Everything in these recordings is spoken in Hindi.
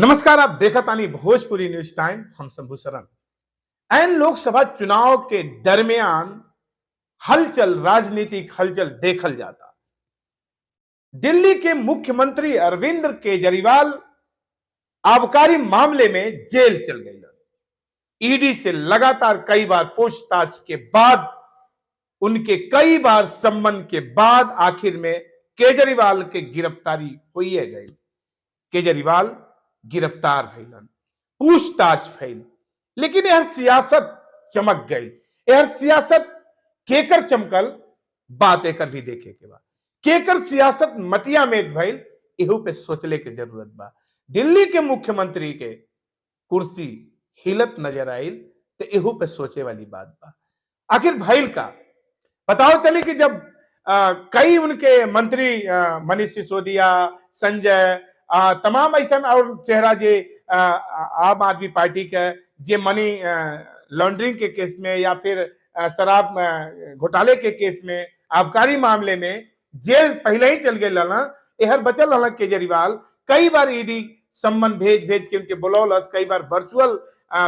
नमस्कार, आप देखत आनी भोजपुरी न्यूज टाइम। हम शंभू शरण। एन लोकसभा चुनाव के दरमियान हलचल, राजनीतिक हलचल देखल जाता। दिल्ली के मुख्यमंत्री अरविंद केजरीवाल आबकारी मामले में जेल चल गए। ईडी से लगातार कई बार पूछताछ के बाद, उनके कई बार सम्मन के बाद आखिर में केजरीवाल के गिरफ्तारी हुई है गई। केजरीवाल गिरफ्तार भइलन, पूछताछ भइल, लेकिन यह सियासत चमक गई। यह सियासत केकर चमकल, बात एकर भी देखे के बाद केकर सियासत मटिया में भइल, एहू पे सोचले के जरूरत बा। दिल्ली के मुख्यमंत्री के कुर्सी हिलत नजर आइल, तो एहू पे सोचे वाली बात बा। आखिर भइल का बताओ चले कि जब कई उनके मंत्री मनीष सिसोदिया, संजय, तमाम ऐसा और चेहरा जे आम आदमी पार्टी के जे मनी लॉन्ड्रिंग के केस में या फिर शराब घोटाले के केस में, आबकारी मामले में जेल पहले ही चल गए ना, एहर बचल रहा केजरीवाल। कई बार ईडी सम्मन भेज के उनके बुलौलस, कई बार वर्चुअल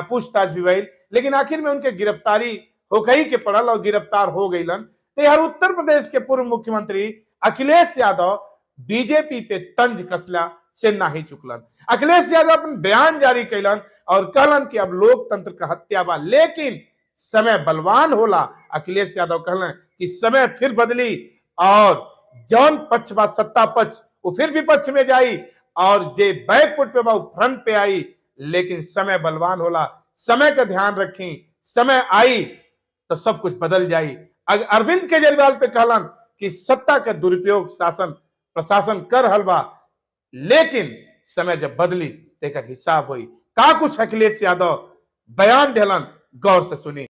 पूछताछ भी भइल, लेकिन आखिर में उनके गिरफ्तारी होकई के पड़ल और गिरफ्तार हो गईलन। तो यार उत्तर प्रदेश के पूर्व मुख्यमंत्री अखिलेश यादव बीजेपी पे तंज कसला से नाही चुकलन। अखिलेश यादव अपन बयान जारी कैलन और कहलन कि अब लोकतंत्र का हत्या बा, लेकिन समय बलवान होला। अखिलेश यादव कहलन कि समय फिर बदली और जौन पक्ष बा सत्ता पक्ष, वो फिर विपक्ष में जाई और जे बैकफुट पे बा फ्रंट पे आई, लेकिन समय बलवान होला। समय का ध्यान रखी, समय आई तो सब कुछ बदल जाई। अरविंद केजरीवाल पे कहलन कि सत्ता का दुरुपयोग शासन प्रशासन कर हलवा, लेकिन समय जब बदली तेकर हिसाब हुई। का कुछ अखिलेश यादव बयान दिलन, गौर से सुनी।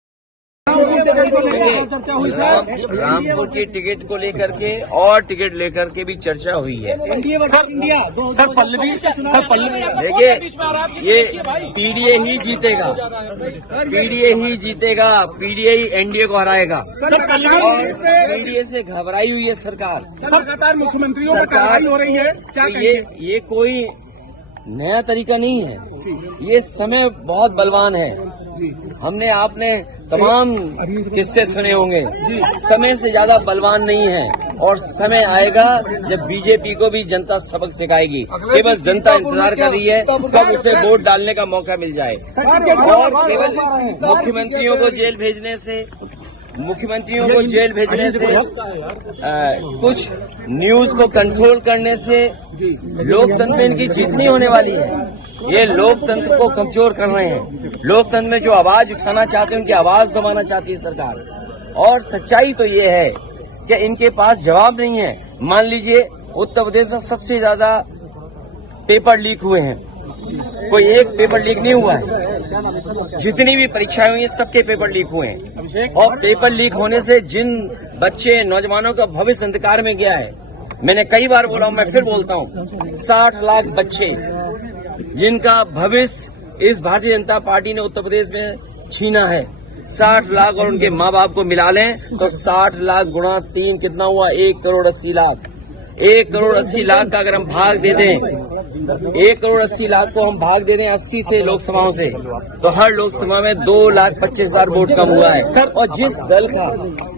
रामपुर की टिकट को लेकर के और टिकट लेकर के भी चर्चा हुई है। सर पल्लवी देखिए, ये पीडीए ही जीतेगा, पीडीए ही एनडीए को हराएगा। पीडीए से घबराई हुई है सरकार। लगातार मुख्यमंत्रियों पर कार्रवाई हो रही है, क्या ये कोई नया तरीका नहीं है। ये समय बहुत बलवान है। हमने आपने तमाम किस्से सुने होंगे। समय से ज्यादा बलवान नहीं है, और समय आएगा जब बीजेपी को भी जनता सबक सिखाएगी। केवल जनता इंतजार कर रही है कब उसे वोट डालने का मौका मिल जाए। और केवल मुख्यमंत्रियों को जेल भेजने से कुछ न्यूज को कंट्रोल करने से लोकतंत्र में इनकी जीत नहीं होने वाली है। ये लोकतंत्र को कमजोर कर रहे हैं। लोकतंत्र में जो आवाज उठाना चाहते हैं, उनकी आवाज दबाना चाहती है सरकार। और सच्चाई तो ये है कि इनके पास जवाब नहीं है। मान लीजिए उत्तर प्रदेश में सबसे ज्यादा पेपर लीक हुए हैं, कोई एक पेपर लीक नहीं हुआ है। जितनी भी परीक्षाएं हुई हैं सबके पेपर लीक हुए हैं, और पेपर लीक होने से जिन बच्चे नौजवानों का भविष्य अंधकार में गया है, मैंने कई बार बोला हूं, मैं फिर बोलता हूं, 60 लाख बच्चे जिनका भविष्य इस भारतीय जनता पार्टी ने उत्तर प्रदेश में छीना है। 60 लाख और उनके माँ बाप को मिला लें तो 60 लाख गुणा 3 कितना हुआ? 1 करोड़ 80 लाख। 1 करोड़ 80 लाख का अगर हम भाग दे दें, 1 करोड़ 80 लाख को हम भाग दे दें 80 से लोकसभाओं से, तो हर लोकसभा में 2,25,000 वोट कम हुआ है। और जिस दल का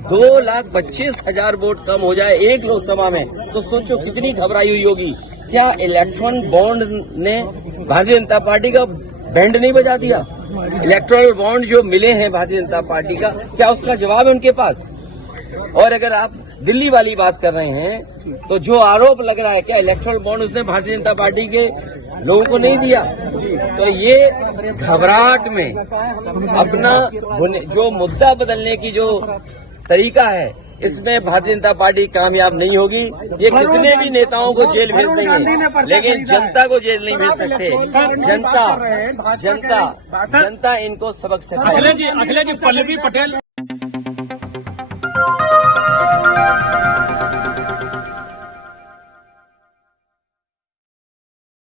2,25,000 वोट कम हो जाए एक लोकसभा में, तो सोचो कितनी घबराई हुई होगी। क्या इलेक्ट्रॉन बॉन्ड ने भारतीय जनता पार्टी का बैंड नहीं बजा दिया? इलेक्ट्रॉल बॉन्ड जो मिले हैं भारतीय जनता पार्टी का, क्या उसका जवाब है उनके पास? और अगर आप दिल्ली वाली बात कर रहे हैं, तो जो आरोप लग रहा है, क्या इलेक्ट्रल बॉन्ड उसने भारतीय जनता पार्टी के लोगों को नहीं दिया? तो ये घबराहट में अपना जो मुद्दा बदलने की जो तरीका है, इसमें भारतीय जनता पार्टी कामयाब नहीं होगी। ये कितने भी नेताओं को जेल भेज देंगे, लेकिन जनता को जेल नहीं भेज सकते। जनता इनको सबक सिखाएगी। अखिलेश जी पल्लवी पटेल